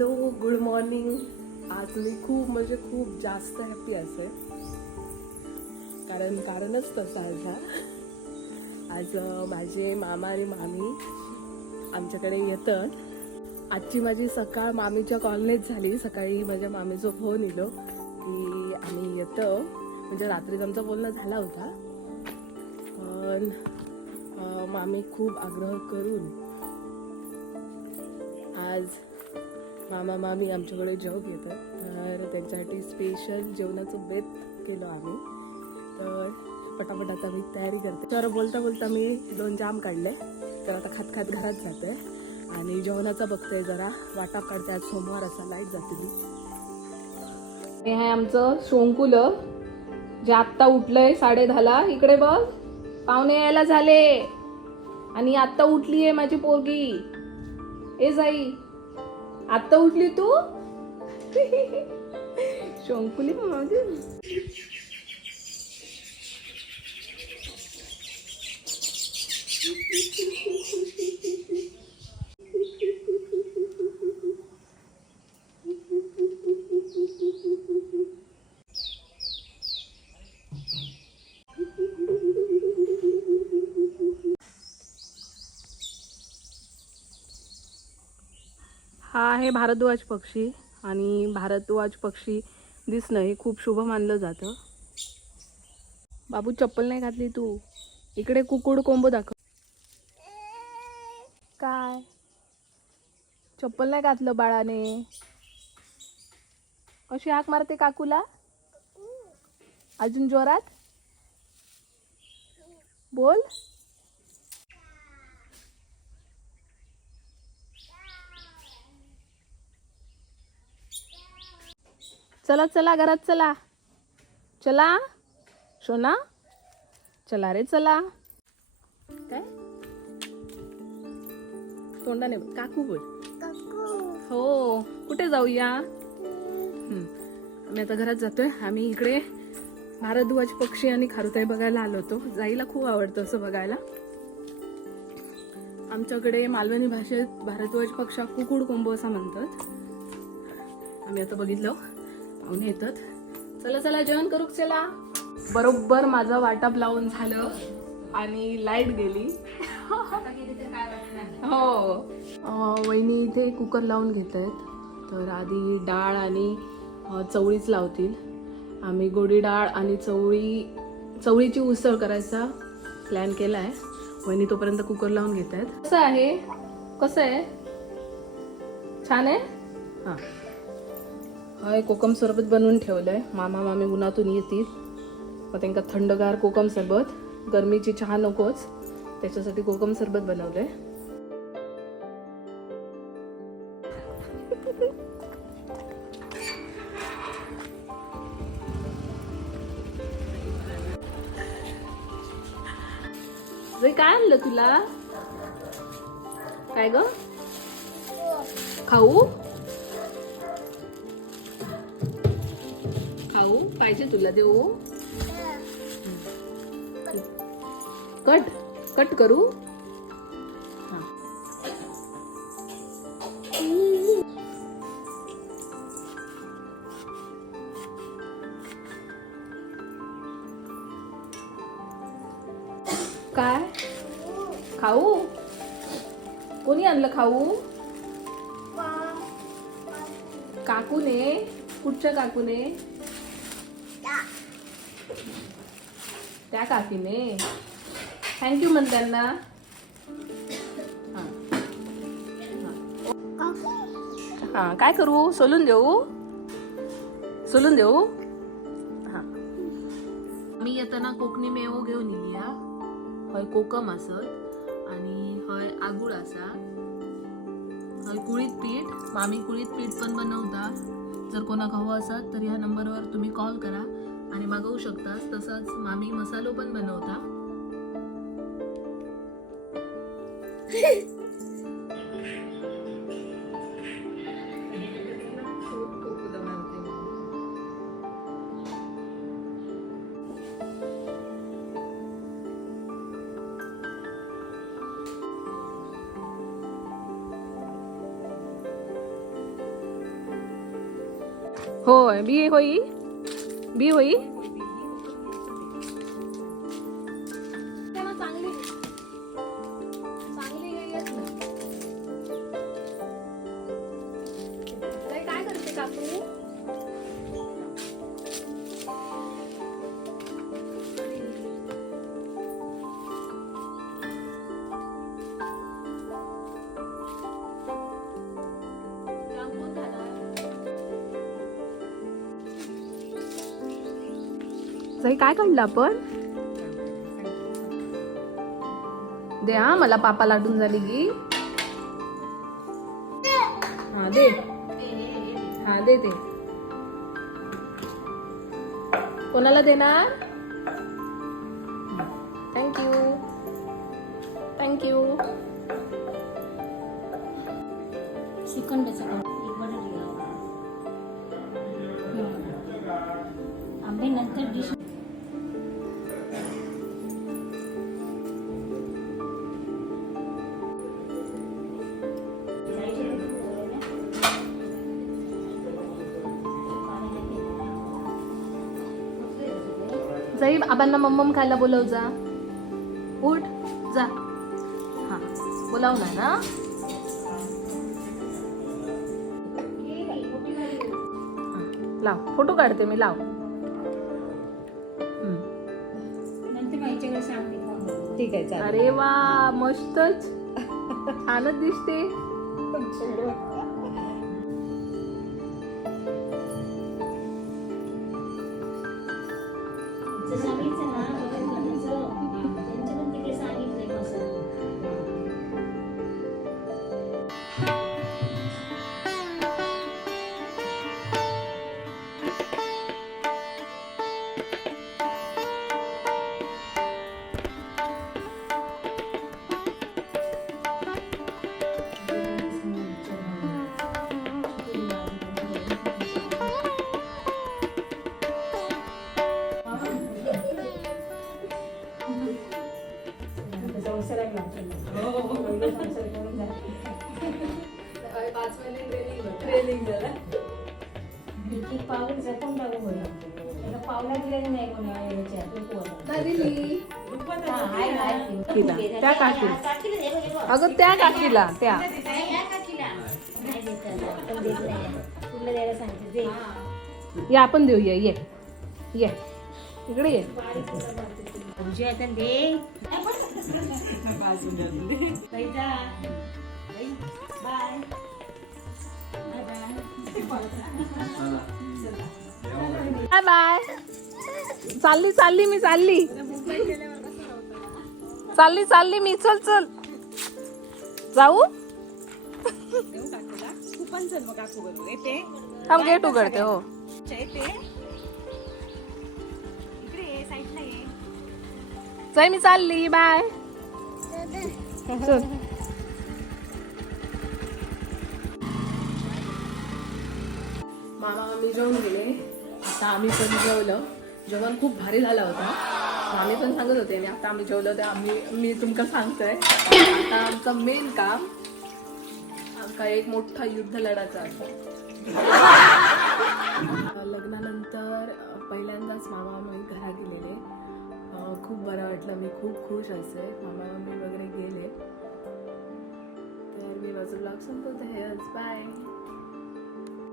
Hello good morning. आज मी खूप म्हणजे खूप जास्त हॅपी असे कारण कारणच तसं आहे आज माझे मामा आणि मामी आमच्याकडे येतात. आजची माझी सकाळ मामीच्या कॉलनीत झाली. सकाळी माझ्या मामीचं फोन येलो की आम्ही येतो. म्हणजे रात्रीच आमचं बोलणं झाला होता. पण मामी खूप आग्रह करून आज मामा मामी आमच्याकडे जॉब येतात तर त्यांच्यासाठी स्पेशल जेवणाचं बेत केलं आम्ही. तर पटापट आता मी तयारी करते. तर बोलता बोलता मी दोन जाम काढले. तर आता खात खात घरात जाते. आणि जेवणाचं बघते जरा. वाटा काढते. आज सोमवार असा लाइट जाते मी. हे आहे आमचं शोंकुलं जे आत्ता उठलंय साडे दहाला. इकडे बघ. पाहुणे यायला झाले. आणि आत्ता उठली आहे माझी पोरगी. ए जाई. आत्ता उठली तू? शोंकुली माझी हा आहे भारद्वाज पक्षी आणि भारद्वाज पक्षी दिसणं हे खूप शुभ मानलं जातं. बाबू चप्पल नाही घातली तू. इकडे कुकुड कोंब दाखव. काय? चप्पल नाही घातलं बाळाने. कशी हाक मारते काकूला? अजून जोरात? बोल. चला चला घरात चला. चला. शोना चला रे चला. काय? तोंडाने बोल. काकू बोल. हो. कुठे जाऊया. आम्ही आता घरात जातोय. आम्ही इकडे भारद्वाज पक्षी आणि खारुताई बघायला आलो होतो. जाईला खूप आवडतं असं बघायला. आमच्याकडे मालवणी भाषेत भारद्वाज पक्षा कुकुड कोंबो असं म्हणतात. आम्ही आता बघितलं. पाहुणे येतात. चला चला जेवण करू चला. बरोबर माझा वाटप लावून झालं आणि लाइट गेली. हो. वहिनी इथे कुकर लावून घेत आहेत तर आधी डाळ आणि चवळीच लावतील. आम्ही गोडी डाळ आणि चवळी चवळीची उसळ करायचा प्लॅन केला आहे वहिनी तोपर्यंत कुकर लावून घेत आहेत कसं आहे? कसं आहे? छान आहे? हां. हय कोकम सरबत बनवून ठेवलं आहे मामा मामी उन्हातून येतील. मग त्यांना थंडगार कोकम सरबत गरमीची चहा नकोच. त्याच्यासाठी कोकम सरबत बनवलंय. जय, काय आणलं तुला? काय ग? खाऊ? पाहिजे तुला देऊ? कट कट करू? काय? खाऊ? कोणी आणलं खाऊ? काकूने कुठच्या काकूने. त्या काकीने. थँक्यू म्हण त्यांना हां. काय करू? सोलून देऊ? सोलून देऊ? हां. मी येताना कोकणी मेवो घेऊन येऊया हय कोकम असत. आणि हय आगुळ असा. हय कुळीत पीठ. मामी कुळीत पीठ पण बनवता जर कोणाक हवं असत तर ह्या नंबरवर तुम्ही कॉल करा. आणि मागवू शकतास. तसाच मामी मसालो पण बनवता. होय बी होई? बी होई जाई काय काढलं आपण? दे हा मला पापा लाटून झाली की हा दे. हा दे ते कोणाला देणार? थँक्यू थँक्यू श्रीखंडचा जाई आबांना मम्मम खायला बोलव जा. उठ जा. हा बोलाव ना ना लाव फोटो काढते मी लाव. ठीक आहे अरे वा मस्तच. छानच दिसते. जर सांगितलं ना बघत म्हणायचं एक एक पाऊल जपून टाकू बोला त्याला पावला दिलेलं नाही कोणी याच्या. हा. काकीला, त्या काकीला. हे. अगं त्या काकीला त्या. तुला द्यायला सांगते. ये आपण देऊया. ये. ये. इकडे ये. बाय. बाय चालली चालली मी चालली. चालली चालली मी. चल चल. जाऊ? थांब गेट उघडते हो. चल मी चालली बाय. चल मामा आम्ही जेवून गेले. आता आम्ही पण जेवलं. जेवण खूप भारी झाला होता. आम्ही पण सांगत होते आणि आता आम्ही जेवलो तर आम्ही मी तुमका सांगतोय. आता आमचं मेन काम आमका एक मोठा युद्ध लढायचा लग्नानंतर पहिल्यांदाच मामा आम्ही घरात गेलेले. खूप बरं वाटलं. मी खूप खुश असे. मामा मम्मी वगैरे गेले. तर मी माझं ब्लॉग संपवते. बाय